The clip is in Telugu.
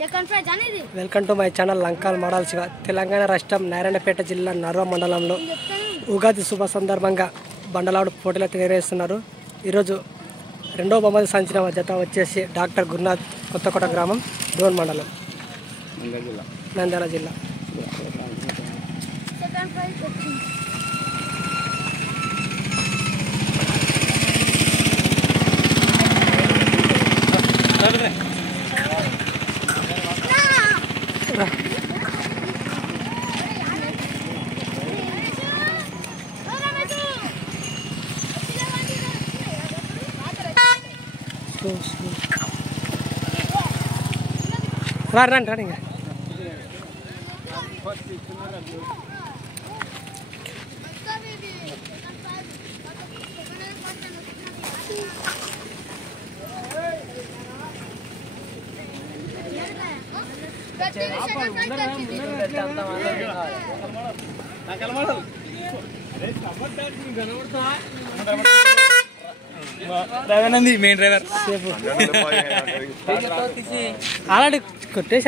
వెల్కమ్ టు మై ఛానల్ లంకాల్ మోడల్ శివ. తెలంగాణ రాష్ట్రం నారాయణపేట జిల్లా నర్వ మండలంలో ఉగాది శుభ సందర్భంగా బండలాడు పోటీలు నిర్వహిస్తున్నారు. ఈరోజు రెండవ బహుమతి సాధించిన జత వచ్చేసి డాక్టర్ గురునాథ్, కొత్తకోట గ్రామం, డోన్ మండలం, నంద్యాల జిల్లా. రండి రండి ఇంకా మెయిన్ డ్రైవర్ ఆల్రెడీ కొట్టేసి